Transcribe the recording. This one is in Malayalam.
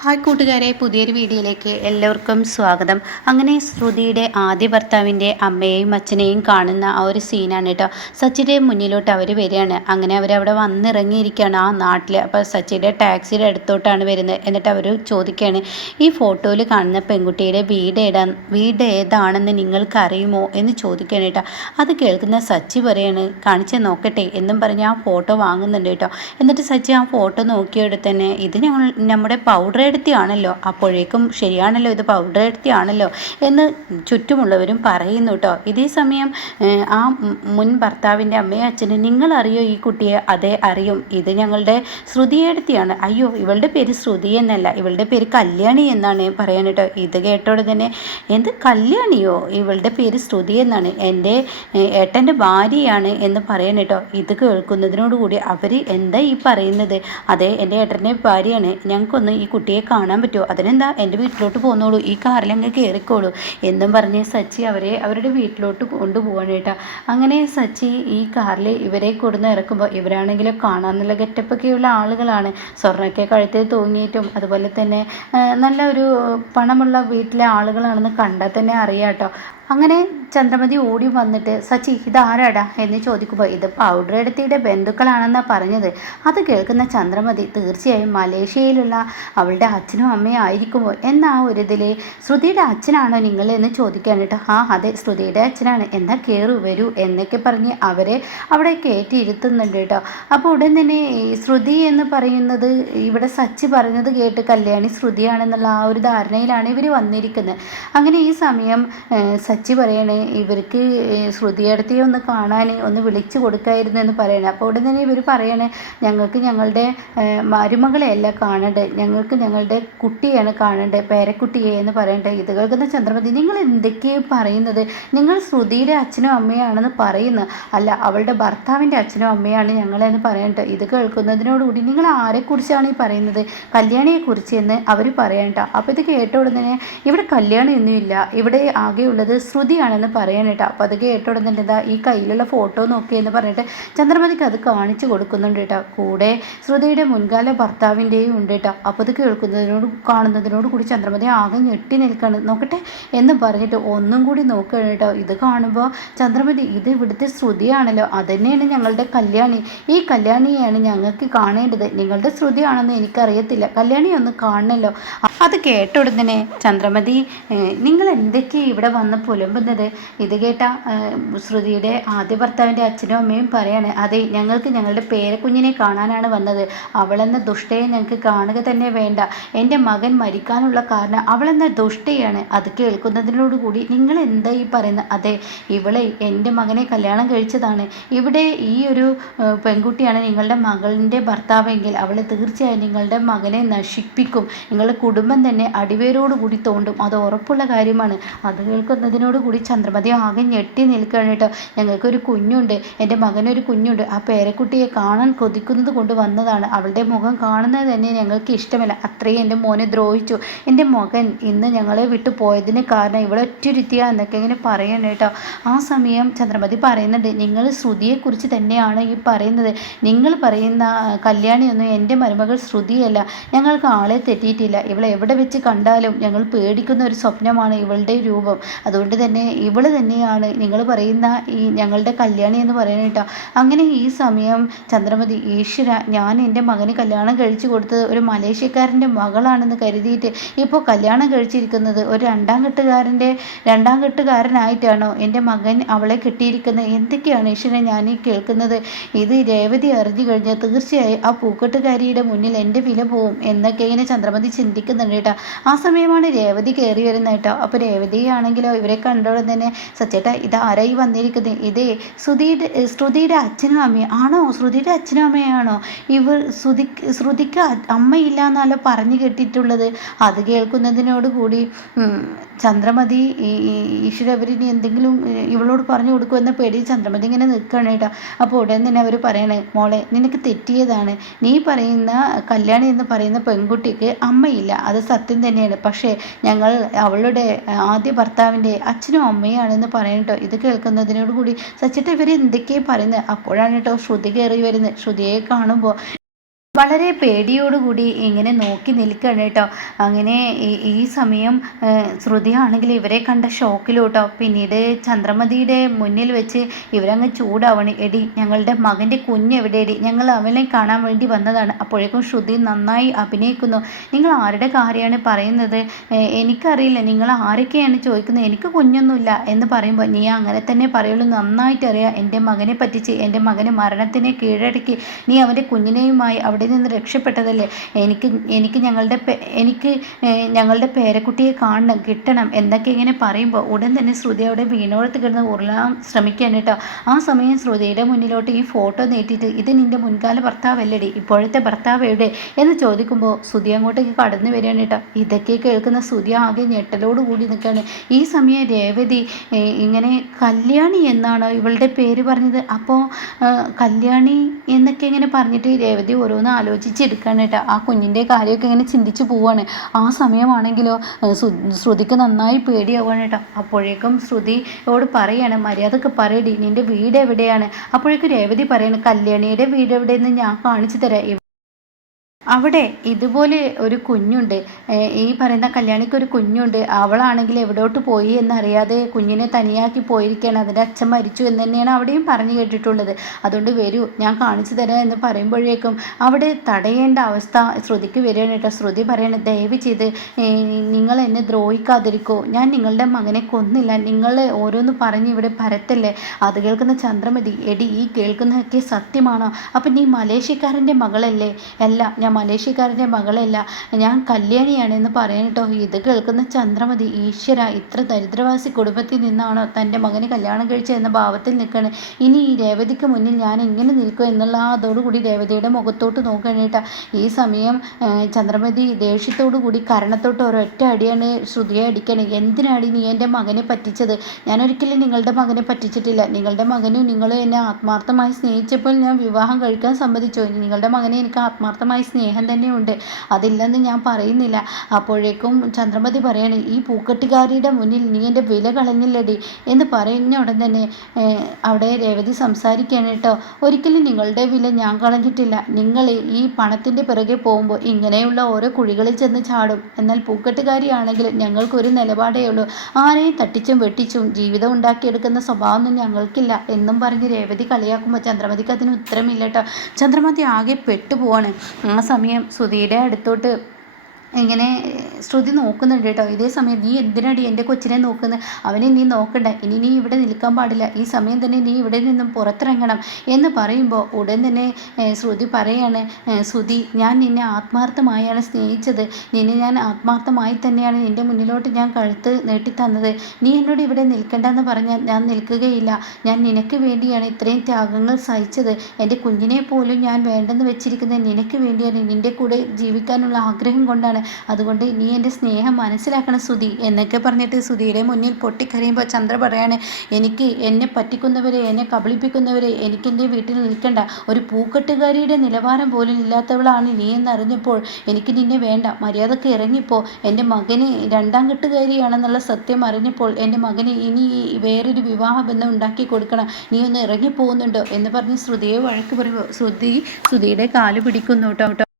ഹായ് കൂട്ടുകാരെ, പുതിയൊരു വീഡിയോയിലേക്ക് എല്ലാവർക്കും സ്വാഗതം. അങ്ങനെ ശ്രുതിയുടെ ആദ്യ ഭർത്താവിൻ്റെ അമ്മയെയും അച്ഛനെയും കാണുന്ന ആ ഒരു സീനാണ് കേട്ടോ. സച്ചിയുടെ മുന്നിലോട്ട് അവർ വരികയാണ്. അങ്ങനെ അവരവിടെ വന്നിറങ്ങിയിരിക്കുകയാണ് ആ നാട്ടിൽ. അപ്പോൾ സച്ചിയുടെ ടാക്സിയുടെ അടുത്തോട്ടാണ് വരുന്നത്. എന്നിട്ട് അവർ ചോദിക്കുകയാണ്, ഈ ഫോട്ടോയിൽ കാണുന്ന പെൺകുട്ടിയുടെ വീട് ഏതാണെന്ന് നിങ്ങൾക്കറിയുമോ എന്ന് ചോദിക്കുകയാണ് കേട്ടോ. അത് കേൾക്കുന്ന സച്ചി പറയാണ്, കാണിച്ച് നോക്കട്ടെ എന്നും പറഞ്ഞ് ആ ഫോട്ടോ വാങ്ങുന്നുണ്ട് കേട്ടോ. എന്നിട്ട് സച്ചി ആ ഫോട്ടോ നോക്കിയെടുത്ത് തന്നെ, ഇത് നമ്മുടെ പൗഡർ എടുത്തിയാണല്ലോ, അപ്പോഴേക്കും ശരിയാണല്ലോ, ഇത് പൗഡർ എടുത്തിയാണല്ലോ എന്ന് ചുറ്റുമുള്ളവരും പറയുന്നു കേട്ടോ. ഇതേ സമയം ആ മുൻ ഭർത്താവിൻ്റെ അമ്മയും അച്ഛനും, നിങ്ങളറിയോ ഈ കുട്ടിയെ? അതെ അറിയും, ഇത് ഞങ്ങളുടെ ശ്രുതിയെടുത്തിയാണ്. അയ്യോ, ഇവളുടെ പേര് ശ്രുതി എന്നല്ല, ഇവളുടെ പേര് കല്യാണി എന്നാണ് പറയാൻ കേട്ടോ. ഇത് കേട്ടോടെ തന്നെ, എന്ത് കല്യാണിയോ? ഇവളുടെ പേര് ശ്രുതി എന്നാണ്, എൻ്റെ ഏട്ടൻ്റെ ഭാര്യയാണ് എന്ന് പറയാൻ കേട്ടോ. ഇത് കേൾക്കുന്നതിനോടുകൂടി അവർ എന്താ ഈ പറയുന്നത്? അതെ, എൻ്റെ ഏട്ടൻ്റെ ഭാര്യയാണ്, ഞങ്ങൾക്കൊന്ന് ഈ കുട്ടിയെ കാണാൻ പറ്റുമോ? അതിനെന്താ, എൻ്റെ വീട്ടിലോട്ട് പോകുന്നോളൂ, ഈ കാറിലങ്ങ് കയറിക്കോളൂ എന്നും പറഞ്ഞ് സച്ചി അവരുടെ വീട്ടിലോട്ട് കൊണ്ടുപോകാൻ കേട്ടോ. അങ്ങനെ സച്ചി ഈ കാറിൽ ഇവരെ കൊടുന്ന് ഇറക്കുമ്പോൾ, ഇവരാണെങ്കിലും കാണാനുള്ള ഗെറ്റപ്പൊക്കെയുള്ള ആളുകളാണ്. സ്വർണ്ണമൊക്കെ കഴുത്തിൽ തൂങ്ങിയിട്ടും അതുപോലെ തന്നെ നല്ല ഒരു പണമുള്ള വീട്ടിലെ ആളുകളാണെന്ന് കണ്ടാൽ തന്നെ അറിയാം കേട്ടോ. അങ്ങനെ ചന്ദ്രമതി ഓടി വന്നിട്ട്, സച്ചി ഇതാരാടാ എന്ന് ചോദിക്കുമ്പോൾ, ഇത് പൗഡർ എടുത്തിയുടെ ബന്ധുക്കളാണെന്നാണ് പറഞ്ഞത്. അത് കേൾക്കുന്ന ചന്ദ്രമതി, തീർച്ചയായും മലേഷ്യയിലുള്ള അവളുടെ അച്ഛനും അമ്മയും ആയിരിക്കുമോ എന്ന ആ ഒരു ഇതിൽ, ശ്രുതിയുടെ അച്ഛനാണോ നിങ്ങൾ എന്ന് ചോദിക്കാനിട്ട്, ആ അതെ ശ്രുതിയുടെ അച്ഛനാണ്, എന്നാൽ വരൂ എന്നൊക്കെ പറഞ്ഞ് അവരെ അവിടെ കയറ്റി ഇരുത്തുന്നുണ്ട് കേട്ടോ. അപ്പോൾ ഉടൻ തന്നെ ശ്രുതി എന്ന് പറയുന്നത്, ഇവിടെ സച്ചി പറഞ്ഞത് കേട്ട് കല്യാണി ശ്രുതിയാണെന്നുള്ള ആ ഒരു ധാരണയിലാണ് ഇവർ വന്നിരിക്കുന്നത്. അങ്ങനെ ഈ സമയം സച്ചി പറയണേ, ഇവർക്ക് ശ്രുതിയടുത്തിയെ ഒന്ന് കാണാൻ ഒന്ന് വിളിച്ചു കൊടുക്കായിരുന്നു എന്ന് പറയണേ. അപ്പോൾ ഉടൻ തന്നെ ഇവർ പറയണേ, ഞങ്ങൾക്ക് ഞങ്ങളുടെ മരുമകളെയല്ല കാണേണ്ടത്, ഞങ്ങൾക്ക് ഞങ്ങളുടെ കുട്ടിയാണ് കാണേണ്ടത്, പേരക്കുട്ടിയെ എന്ന് പറയണ്ടേ. ഇത് കേൾക്കുന്ന ചന്ദ്രമതി, നിങ്ങൾ എന്തൊക്കെയാണ് പറയുന്നത്? നിങ്ങൾ ശ്രുതിയുടെ അച്ഛനും അമ്മയാണെന്ന് പറയുന്നു, അല്ല അവളുടെ ഭർത്താവിൻ്റെ അച്ഛനും അമ്മയാണ് ഞങ്ങളെന്ന് പറയണ്ട. ഇത് കേൾക്കുന്നതിനോടുകൂടി, നിങ്ങൾ ആരെക്കുറിച്ചാണ് ഈ പറയുന്നത്? കല്യാണിയെക്കുറിച്ച് എന്ന് അവർ പറയണ്ട. അപ്പോൾ ഇത് കേട്ട ഉടനെ, ഇവിടെ കല്യാണിയൊന്നുമില്ല, ഇവിടെ ആകെയുള്ളത് ശ്രുതിയാണെന്ന് പറയാനിട്ട്. അപ്പോൾ അത് കേട്ട ഉടനെ എന്താ, ഈ കയ്യിലുള്ള ഫോട്ടോ നോക്കിയെന്ന് പറഞ്ഞിട്ട് ചന്ദ്രമതിക്ക് അത് കാണിച്ചു കൊടുക്കുന്നുണ്ട് കേട്ടോ. കൂടെ ശ്രുതിയുടെ മുൻകാല ഭർത്താവിൻ്റെയും ഉണ്ട് കേട്ടോ. അപ്പോൾ അത് കാണുന്നതിനോട് കൂടി ചന്ദ്രമതി ആകെ ഞെട്ടി നിൽക്കുകയാണ്. നോക്കട്ടെ എന്ന് പറഞ്ഞിട്ട് ഒന്നും കൂടി നോക്കുകയാണ് കേട്ടോ. ഇത് കാണുമ്പോൾ ചന്ദ്രമതി, ഇത് ഇവിടുത്തെ ശ്രുതിയാണല്ലോ, അതുതന്നെയാണ് ഞങ്ങളുടെ കല്യാണി, ഈ കല്യാണിയെയാണ് ഞങ്ങൾക്ക് കാണേണ്ടത്, നിങ്ങളുടെ ശ്രുതിയാണെന്ന് എനിക്കറിയത്തില്ല, കല്യാണി ഒന്ന് കാണണമല്ലോ. അത് കേട്ട ഉടനെ ചന്ദ്രമതി, നിങ്ങൾ എന്തൊക്കെയാണ് ഇവിടെ വന്ന് പുലമ്പുന്നത്? ഇത് കേട്ട ശ്രുതിയുടെ ആദ്യ ഭർത്താവിൻ്റെ അച്ഛനും അമ്മയും പറയാണ്, അതെ ഞങ്ങൾക്ക് ഞങ്ങളുടെ പേരക്കുഞ്ഞിനെ കാണാനാണ് വന്നത്, അവളെന്ന ദുഷ്ടയെ ഞങ്ങൾക്ക് കാണുക തന്നെ വേണ്ട, എൻ്റെ മകൻ മരിക്കാനുള്ള കാരണം അവളെന്ന ദുഷ്ടയാണ്. അത് കേൾക്കുന്നതിനോടുകൂടി, നിങ്ങൾ എന്താ ഈ പറയുന്നത്? അതെ, ഇവളെ എൻ്റെ മകനെ കല്യാണം കഴിച്ചതാണ്, ഇവിടെ ഈ ഒരു പെൺകുട്ടിയാണ് നിങ്ങളുടെ മകളുടെ ഭർത്താവെങ്കിൽ അവളെ തീർച്ചയായും നിങ്ങളുടെ മകനെ നശിപ്പിക്കും, നിങ്ങളുടെ കുടുംബം തന്നെ അടിവേരോടുകൂടി തോണ്ടും, അത് ഉറപ്പുള്ള കാര്യമാണ്. അത് കേൾക്കുന്നതിനോടുകൂടി ചന്ദ്രമതി ആകെ ഞെട്ടി നിൽക്കുകയാണ് കേട്ടോ. ഞങ്ങൾക്കൊരു കുഞ്ഞുണ്ട്, എൻ്റെ മകനൊരു കുഞ്ഞുണ്ട്, ആ പേരക്കുട്ടിയെ കാണാൻ കൊതിക്കുന്നത് കൊണ്ട് വന്നതാണ്, അവളുടെ മുഖം കാണുന്നത് തന്നെ ഞങ്ങൾക്ക് ഇഷ്ടമല്ല, അത്രയും എൻ്റെ മോനെ ദ്രോഹിച്ചു, എൻ്റെ മകൻ ഇന്ന് ഞങ്ങളെ വിട്ടു പോയതിന് കാരണം ഇവിടെ ഒറ്റൊരുത്തിയ എന്നൊക്കെ ഇങ്ങനെ പറയണം കേട്ടോ. ആ സമയം ചന്ദ്രമതി പറയുന്നുണ്ട്, നിങ്ങൾ ശ്രുതിയെക്കുറിച്ച് തന്നെയാണ് ഈ പറയുന്നത്, നിങ്ങൾ പറയുന്ന കല്യാണിയൊന്നും എൻ്റെ മരുമകൾ ശ്രുതിയല്ല, ഞങ്ങൾക്ക് ആളെ തെറ്റിയിട്ടില്ല, ഇവളെ എവിടെ വെച്ച് കണ്ടാലും ഞങ്ങൾ പേടിക്കുന്ന ഒരു സ്വപ്നമാണ് ഇവളുടെ രൂപം, അതുകൊണ്ട് തന്നെ ഇവൾ തന്നെയാണ് നിങ്ങൾ പറയുന്ന ഈ ഞങ്ങളുടെ കല്യാണി എന്ന് പറയുന്നത് കേട്ടോ. അങ്ങനെ ഈ സമയം ചന്ദ്രമതി, ഈശ്വര, ഞാൻ എൻ്റെ മകന് കല്യാണം കഴിച്ചു കൊടുത്തത് ഒരു മലേഷ്യക്കാരൻ്റെ മകളാണെന്ന് കരുതിയിട്ട് ഇപ്പോൾ കല്യാണം കഴിച്ചിരിക്കുന്നത് ഒരു രണ്ടാം കെട്ടുകാരനായിട്ടാണോ എൻ്റെ മകൻ അവളെ കെട്ടിയിരിക്കുന്നത്? എന്തൊക്കെയാണ് ഈശ്വരൻ ഞാൻ ഈ കേൾക്കുന്നത്? ഇത് രേവതി അറിഞ്ഞു കഴിഞ്ഞാൽ തീർച്ചയായും ആ പൂക്കെട്ടുകാരിയുടെ മുന്നിൽ എൻ്റെ വില പോവും എന്നൊക്കെ ഇങ്ങനെ ചന്ദ്രമതി ചിന്തിക്കുന്നുണ്ട് കേട്ടോ. ആ സമയമാണ് രേവതി കയറി വരുന്നത് കേട്ടോ. അപ്പോൾ രേവതിയാണെങ്കിലോ ഇവരെ കണ്ടോടെ തന്നെ, സച്ചേട്ടാ ഇത് ആരായി വന്നിരിക്കുന്നത്? ഇതേ ശ്രുതിയുടെ അച്ഛനും അമ്മയും ആണോ? ശ്രുതിയുടെ അച്ഛനും അമ്മയാണോ? ശ്രുതിക്ക് അമ്മയില്ല എന്നല്ലോ പറഞ്ഞു കേട്ടിട്ടുള്ളത്. അത് കേൾക്കുന്നതിനോടുകൂടി ചന്ദ്രമതി, ഈശ്വര അവരിനി എന്തെങ്കിലും ഇവളോട് പറഞ്ഞു കൊടുക്കുമെന്ന പേടി ചന്ദ്രമതി ഇങ്ങനെ നിൽക്കുകയാണ് കേട്ടോ. അപ്പോൾ ഉടൻ തന്നെ അവർ പറയണേ, മോളെ നിനക്ക് തെറ്റിയതാണ്, നീ പറയുന്ന കല്യാണി എന്ന് പറയുന്ന പെൺകുട്ടിക്ക് അമ്മയില്ല, അത് സത്യം തന്നെയാണ്, പക്ഷേ ഞങ്ങൾ അവളുടെ ആദ്യ ഭർത്താവിൻ്റെ അച്ഛനും അമ്മയാണെന്ന് പറയണം കേട്ടോ. ഇത് കേൾക്കുന്നതിനോടുകൂടി സച്ചിട്ട് ഇവർ എന്തൊക്കെയാണ് പറയുന്നത്? അപ്പോഴാണ് കേട്ടോ ശ്രുതി കയറി വരുന്നത്. ശ്രുതിയെ കാണുമ്പോൾ വളരെ പേടിയോടുകൂടി ഇങ്ങനെ നോക്കി നിൽക്കുകയാണ് കേട്ടോ. അങ്ങനെ ഈ സമയം ശ്രുതിയാണെങ്കിൽ ഇവരെ കണ്ട ഷോക്കിലോട്ടോ. പിന്നീട് ചന്ദ്രമതിയുടെ മുന്നിൽ വെച്ച് ഇവരങ്ങ് ചൂടാവണ്. എടി, ഞങ്ങളുടെ മകൻ്റെ കുഞ്ഞെവിടെയടി, ഞങ്ങൾ അവനെ കാണാൻ വേണ്ടി വന്നതാണ്. അപ്പോഴേക്കും ശ്രുതി നന്നായി അഭിനയിക്കുന്നു. നിങ്ങൾ ആരുടെ കാര്യമാണ് പറയുന്നത്? എനിക്കറിയില്ല, നിങ്ങൾ ആരൊക്കെയാണ് ചോദിക്കുന്നത്, എനിക്ക് കുഞ്ഞൊന്നുമില്ല എന്ന് പറയുമ്പോൾ, നീ അങ്ങനെ തന്നെ പറയുള്ളൂ, നന്നായിട്ട് അറിയാം. എൻ്റെ മകനെ പറ്റിച്ച് എൻ്റെ മകനെ മരണത്തിനെ കീഴടക്കി നീ അവൻ്റെ കുഞ്ഞിനെയുമായി അവിടെ നിന്ന് രക്ഷപ്പെട്ടതല്ലേ. എനിക്ക് എനിക്ക് ഞങ്ങളുടെ പേരക്കുട്ടിയെ കാണണം, കിട്ടണം എന്നൊക്കെ ഇങ്ങനെ പറയുമ്പോൾ ഉടൻ തന്നെ ശ്രുതി അവിടെ വീണോടത്ത് കിടന്ന് ഉരുളാൻ ശ്രമിക്കാൻ കേട്ടോ. ആ സമയം ശ്രുതിയുടെ മുന്നിലോട്ട് ഈ ഫോട്ടോ നീട്ടിയിട്ട്, ഇത് നിൻ്റെ മുൻകാല ഭർത്താവല്ലടി, ഇപ്പോഴത്തെ ഭർത്താവ് എവിടെ എന്ന് ചോദിക്കുമ്പോൾ ശ്രുതി അങ്ങോട്ടേക്ക് കടന്നു വരികയാണ് കേട്ടോ. ഇതൊക്കെ കേൾക്കുന്ന ശ്രുതി ആകെ ഞെട്ടലോട് കൂടി നിൽക്കുകയാണ്. ഈ സമയം രേവതി ഇങ്ങനെ കല്യാണി എന്നാണോ ഇവളുടെ പേര് പറഞ്ഞത്? അപ്പോൾ കല്യാണി എന്നൊക്കെ ഇങ്ങനെ പറഞ്ഞിട്ട് രേവതി ഓരോന്ന് ആലോചിച്ചെടുക്കുകയാണ് കേട്ടോ. ആ കുഞ്ഞിൻ്റെ കാര്യമൊക്കെ ഇങ്ങനെ ചിന്തിച്ച് പോവാണ്. ആ സമയമാണെങ്കിലോ ശ്രുതിക്ക് നന്നായി പേടിയാവുകയാണ് കേട്ടോ. അപ്പോഴേക്കും ശ്രുതിയോട് പറയാണ്, മര്യാദക്ക് പറയടി, നിൻ്റെ വീട് എവിടെയാണ്? അപ്പോഴേക്കും രേവതി പറയാണ്, കല്യാണിയുടെ വീട് എവിടെയെന്ന് ഞാൻ കാണിച്ചു തരാം. അവിടെ ഇതുപോലെ ഒരു കുഞ്ഞുണ്ട്, ഈ പറയുന്ന കല്യാണിക്ക് ഒരു കുഞ്ഞുണ്ട്. അവളാണെങ്കിൽ എവിടോട്ട് പോയി എന്നറിയാതെ കുഞ്ഞിനെ തനിയാക്കി പോയിരിക്കുകയാണ്. അതിൻ്റെ അച്ഛൻ മരിച്ചു എന്ന് തന്നെയാണ് അവിടെയും പറഞ്ഞു കേട്ടിട്ടുള്ളത്. അതുകൊണ്ട് വരൂ, ഞാൻ കാണിച്ചു തരാം എന്ന് പറയുമ്പോഴേക്കും അവിടെ തടയേണ്ട അവസ്ഥ ശ്രുതിക്ക് വരികയാണ് കേട്ടോ. ശ്രുതി പറയണത്, ദയവ് ചെയ്ത് നിങ്ങൾ എന്നെ ദ്രോഹിക്കാതിരിക്കോ, ഞാൻ നിങ്ങളുടെ മകനെ കൊന്നില്ല, നിങ്ങൾ ഓരോന്ന് പറഞ്ഞ് ഇവിടെ പരത്തല്ലേ. അത് കേൾക്കുന്ന ചന്ദ്രമതി, എടി, ഈ കേൾക്കുന്നതൊക്കെ സത്യമാണോ? അപ്പം നീ മലേഷ്യക്കാരൻ്റെ മകളല്ലേ? അല്ല, ഞാൻ മലേഷ്യക്കാരൻ്റെ മകളല്ല, ഞാൻ കല്യാണിയാണെന്ന് പറയാൻ കേട്ടോ. ഇത് കേൾക്കുന്ന ചന്ദ്രമതി, ഈശ്വര, ഇത്ര ദരിദ്രവാസി കുടുംബത്തിൽ നിന്നാണോ തൻ്റെ മകനെ കല്യാണം കഴിച്ചത് എന്ന ഭാവത്തിൽ നിൽക്കുകയാണ്. ഇനി ഈ രേവതിക്ക് മുന്നിൽ ഞാൻ എങ്ങനെ നിൽക്കും എന്നുള്ള അതോടുകൂടി രേവതിയുടെ മുഖത്തോട്ട് നോക്കുകയാണ് കേട്ടോ. ഈ സമയം ചന്ദ്രമതി ദേഷ്യത്തോടു കൂടി കരണത്തോട്ട് ഒരൊറ്റ അടിയാണ് ശ്രുതിയെ അടിക്കണം. എന്തിനാടി നീ എൻ്റെ മകനെ പറ്റിച്ചത്? ഞാനൊരിക്കലും നിങ്ങളുടെ മകനെ പറ്റിച്ചിട്ടില്ല. നിങ്ങളുടെ മകനും നിങ്ങളും എന്നെ ആത്മാർത്ഥമായി സ്നേഹിച്ചപ്പോൾ ഞാൻ വിവാഹം കഴിക്കാൻ സമ്മതിച്ചു. നിങ്ങളുടെ മകനെ എനിക്ക് ആത്മാർത്ഥമായി സ്നേഹം തന്നെയുണ്ട്, അതില്ലെന്ന് ഞാൻ പറയുന്നില്ല. അപ്പോഴേക്കും ചന്ദ്രമതി പറയാണ്, ഈ പൂക്കെട്ടുകാരിയുടെ മുന്നിൽ നീ എൻ്റെ വില കളഞ്ഞില്ലടി എന്ന് പറയുന്ന ഉടൻ തന്നെ അവിടെ രേവതി സംസാരിക്കുകയാണ് കേട്ടോ. ഒരിക്കലും നിങ്ങളുടെ വില ഞാൻ കളഞ്ഞിട്ടില്ല. നിങ്ങൾ ഈ പണത്തിൻ്റെ പിറകെ പോകുമ്പോൾ ഇങ്ങനെയുള്ള ഓരോ കുഴികളിൽ ചെന്ന് ചാടും. എന്നാൽ പൂക്കെട്ടുകാരിയാണെങ്കിൽ ഞങ്ങൾക്കൊരു നിലപാടേ ഉള്ളൂ, ആരെയും തട്ടിച്ചും വെട്ടിച്ചും ജീവിതം ഉണ്ടാക്കിയെടുക്കുന്ന സ്വഭാവമൊന്നും ഞങ്ങൾക്കില്ല എന്നും പറഞ്ഞ് രേവതി കളിയാക്കുമ്പോൾ ചന്ദ്രമതിക്ക് അതിന് ഉത്തരമില്ല കേട്ടോ. ചന്ദ്രമതി ആകെ പെട്ടുപോവാണ്. ആ സമയം ശ്രുതിയുടെ അടുത്തോട്ട് ഇങ്ങനെ ശ്രുതി നോക്കുന്നുണ്ട് കേട്ടോ. ഇതേ സമയം, നീ എന്തിനാടി എൻ്റെ കൊച്ചിനെ നോക്കുന്നത്? അവനെ നീ നോക്കണ്ട, ഇനി നീ ഇവിടെ നിൽക്കാൻ പാടില്ല, ഈ സമയം തന്നെ നീ ഇവിടെ നിന്നും പുറത്തിറങ്ങണം എന്ന് പറയുമ്പോൾ ഉടൻ തന്നെ ശ്രുതി പറയാണ്, ശ്രുതി, ഞാൻ നിന്നെ ആത്മാർത്ഥമായാണ് സ്നേഹിച്ചത്, നിന്നെ ഞാൻ ആത്മാർത്ഥമായി തന്നെയാണ് നിൻ്റെ മുന്നിലോട്ട് ഞാൻ കഴുത്ത് നീട്ടിത്തന്നത്. നീ എന്നോട് ഇവിടെ നിൽക്കണ്ടെന്ന് പറഞ്ഞാൽ ഞാൻ നിൽക്കുകയില്ല. ഞാൻ നിനക്ക് വേണ്ടിയാണ് ഇത്രയും ത്യാഗങ്ങൾ സഹിച്ചത്. എൻ്റെ കുഞ്ഞിനെ പോലും ഞാൻ വേണ്ടെന്ന് വെച്ചിരിക്കുന്നത് നിനക്ക് വേണ്ടിയാണ്, നിൻ്റെ കൂടെ ജീവിക്കാനുള്ള ആഗ്രഹം കൊണ്ടാണ്. അതുകൊണ്ട് നീ എൻ്റെ സ്നേഹം മനസ്സിലാക്കണം ശ്രുതി എന്നൊക്കെ പറഞ്ഞിട്ട് ശ്രുതിയുടെ മുന്നിൽ പൊട്ടിക്കരയുമ്പോൾ ചന്ദ്ര പറയാണ്, എന്നെ പറ്റിക്കുന്നവരെ, എന്നെ കബളിപ്പിക്കുന്നവരെ എനിക്ക് എൻ്റെ വീട്ടിൽ നിൽക്കണ്ട. ഒരു പൂക്കെട്ടുകാരിയുടെ നിലവാരം പോലും ഇല്ലാത്തവളാണ് നീ എന്നറിഞ്ഞപ്പോൾ എനിക്ക് നിന്നെ വേണ്ട. മര്യാദക്ക് ഇറങ്ങിപ്പോ. എൻ്റെ മകന് രണ്ടാം കെട്ടുകാരിയാണെന്നുള്ള സത്യം അറിഞ്ഞപ്പോൾ എൻ്റെ മകന് ഇനി വേറൊരു വിവാഹ ബന്ധം ഉണ്ടാക്കി കൊടുക്കണം. നീ ഒന്ന് ഇറങ്ങിപ്പോകുന്നുണ്ടോ എന്ന് പറഞ്ഞ് ശ്രുതിയെ വഴക്ക് പറയുമ്പോൾ ശ്രുതിയുടെ കാല് പിടിക്കുന്നു കേട്ടോ.